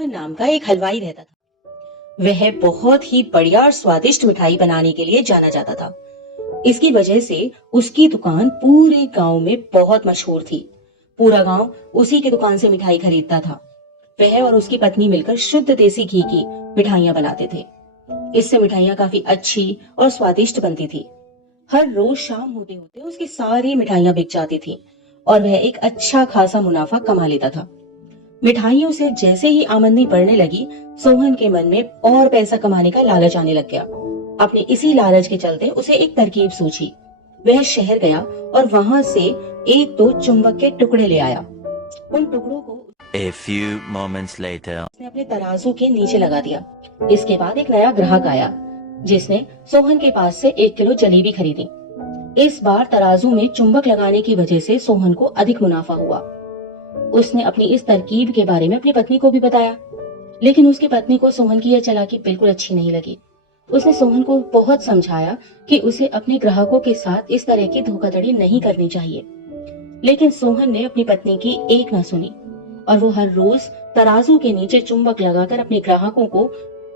सोहन नाम का एक हलवाई रहता था। वह बहुत ही बढ़िया और स्वादिष्ट मिठाई बनाने के लिए जाना जाता था। इसकी वजह से उसकी दुकान पूरे गांव में बहुत मशहूर थी। पूरा गांव उसी की दुकान से मिठाई खरीदता था। वह और उसकी पत्नी मिलकर शुद्ध देसी घी की मिठाइयां बनाते थे। इससे मिठाइयां काफी अच्छी और स्वादिष्ट बनती थी। हर रोज शाम होते होते उसकी सारी मिठाइयां बिक जाती थी और वह एक अच्छा खासा मुनाफा कमा लेता था। मिठाइयों से जैसे ही आमदनी बढ़ने लगी, सोहन के मन में और पैसा कमाने का लालच आने लग गया। अपने इसी लालच के चलते उसे एक तरकीब सूझी। वह शहर गया और वहां से एक दो चुंबक के टुकड़े ले आया। उन टुकड़ों को A few moments later. उसने अपने तराजू के नीचे लगा दिया। इसके बाद एक नया ग्राहक आया, जिसने सोहन के पास से 1 किलो जलेबी खरीदी। इस बार तराजू में चुंबक लगाने की वजह से सोहन को अधिक मुनाफा हुआ। उसने अपनी इस तरकीब के बारे में अपनी पत्नी को भी बताया, लेकिन उसकी पत्नी को सोहन की यह चालाकी बिल्कुल अच्छी नहीं लगी। उसने सोहन को बहुत समझाया कि उसे अपने ग्राहकों के साथ इस तरह की धोखाधड़ी नहीं करनी चाहिए, लेकिन सोहन ने अपनी पत्नी की एक ना सुनी और वो हर रोज तराजू के नीचे चुंबक लगाकर अपने ग्राहकों को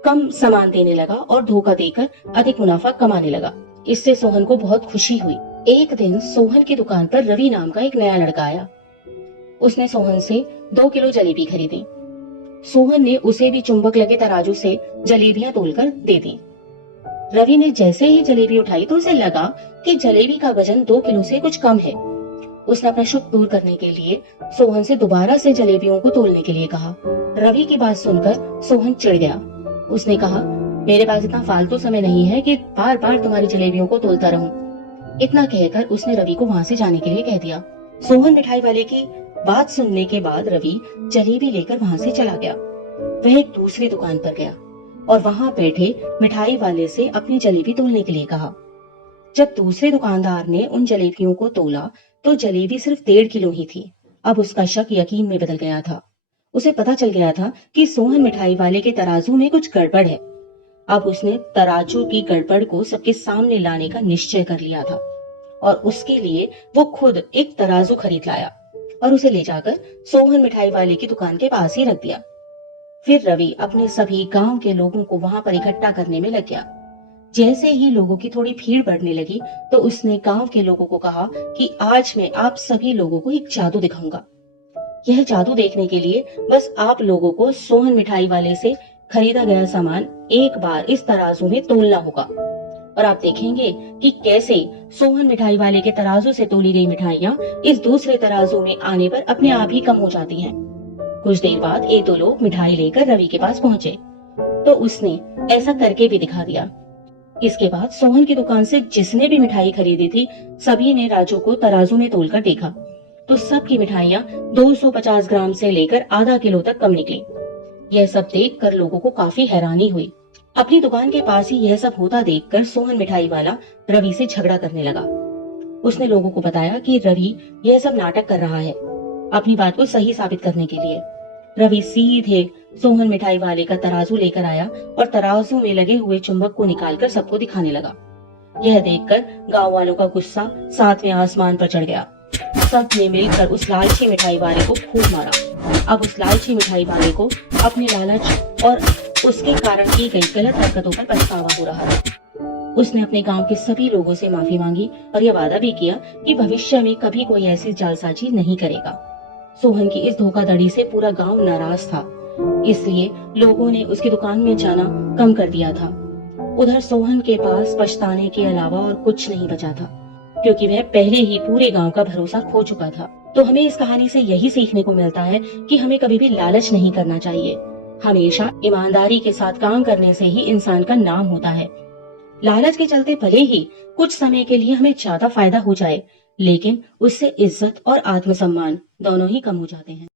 कम सामान देने लगा और धोखा देकर अधिक मुनाफा कमाने लगा। इससे सोहन को बहुत खुशी हुई। एक दिन सोहन की दुकान पर रवि नाम का एक नया लड़का आया। उसने सोहन से 2 किलो जलेबी खरीदी। सोहन ने उसे भी चुंबक लगे तराजू से जलेबियां तोलकर दे दी। रवि ने जैसे ही जलेबी उठाई तो उसे लगा कि जलेबी का वजन 2 किलो से कुछ कम है। उसने अपना शुक दूर करने के लिए सोहन से दोबारा से जलेबियों को तोलने के लिए कहा। रवि की बात सुनकर सोहन चिढ़ गया। उसने कहा, मेरे पास इतना फालतू समय नहीं है कि बार बार तुम्हारी जलेबियों को तोलता रहूं। इतना कहकर उसने रवि को वहां से जाने के लिए कह दिया। सोहन मिठाई वाले की बात सुनने के बाद रवि जलेबी लेकर वहां से चला गया। वह एक दूसरी दुकान पर गया और वहां बैठे मिठाई वाले से अपनी जलेबी तोलने के लिए कहा। जब दूसरे दुकानदार ने उन जलेबियों को तोला तो जलेबी सिर्फ 1.5 किलो ही थी। अब उसका शक यकीन में बदल गया था। उसे पता चल गया था कि सोहन मिठाई वाले के तराजू में कुछ गड़बड़ है। अब उसने तराजू की गड़बड़ को सबके सामने लाने का निश्चय कर लिया था और उसके लिए वो खुद एक तराजू खरीद लाया और उसे ले जाकर सोहन मिठाई वाले की दुकान के पास ही रख दिया। फिर रवि अपने सभी गांव के लोगों को वहां पर इकट्ठा करने में लग गया। जैसे ही लोगों की थोड़ी भीड़ बढ़ने लगी तो उसने गांव के लोगों को कहा कि आज मैं आप सभी लोगों को एक जादू दिखाऊंगा। यह जादू देखने के लिए बस आप लोगों को सोहन मिठाई वाले से खरीदा गया सामान एक बार इस तराजू में तोलना होगा और आप देखेंगे कि कैसे सोहन मिठाई वाले के तराजू से तोली गई मिठाइयां इस दूसरे तराजू में आने पर अपने आप ही कम हो जाती हैं। कुछ देर बाद एक दो लोग मिठाई लेकर रवि के पास पहुंचे तो उसने ऐसा करके भी दिखा दिया। इसके बाद सोहन की दुकान से जिसने भी मिठाई खरीदी थी, सभी ने राजू को तराजू में तोलकर देखा तो सबकी मिठाइयां 250 ग्राम से लेकर आधा किलो तक कम निकली। यह सब देखकर लोगों को काफी हैरानी हुई। अपनी दुकान के पास ही यह सब होता देखकर सोहन मिठाई वाला रवि से झगड़ा करने लगा। उसने लोगों को बताया कि रवि यह सब नाटक कर रहा है अपनी बात को सही साबित करने के लिए। रवि सीधे सोहन मिठाई वाले का तराजू लेकर आया और तराजू में लगे हुए चुंबक को निकालकर सबको दिखाने लगा। यह देखकर गांव वालों का गुस्सा 7वें आसमान पर चढ़ गया। सब ने मिलकर उस लालची मिठाई वाले को खूब मारा। अब उस लालची मिठाई वाले को अपने लालच और उसके कारण की गई गलत हरकतों पर पछतावा हो रहा था। उसने अपने गांव के सभी लोगों से माफी मांगी और यह वादा भी किया कि भविष्य में कभी कोई ऐसी जालसाजी नहीं करेगा। सोहन की इस धोखाधड़ी से पूरा गांव नाराज था, इसलिए लोगों ने उसकी दुकान में जाना कम कर दिया था। उधर सोहन के पास पछताने के अलावा और कुछ नहीं बचा था, क्योंकि वह पहले ही पूरे गांव का भरोसा खो चुका था। तो हमें इस कहानी से यही सीखने को मिलता है कि हमें कभी भी लालच नहीं करना चाहिए। हमेशा ईमानदारी के साथ काम करने से ही इंसान का नाम होता है। लालच के चलते भले ही कुछ समय के लिए हमें ज्यादा फायदा हो जाए, लेकिन उससे इज्जत और आत्मसम्मान दोनों ही कम हो जाते हैं।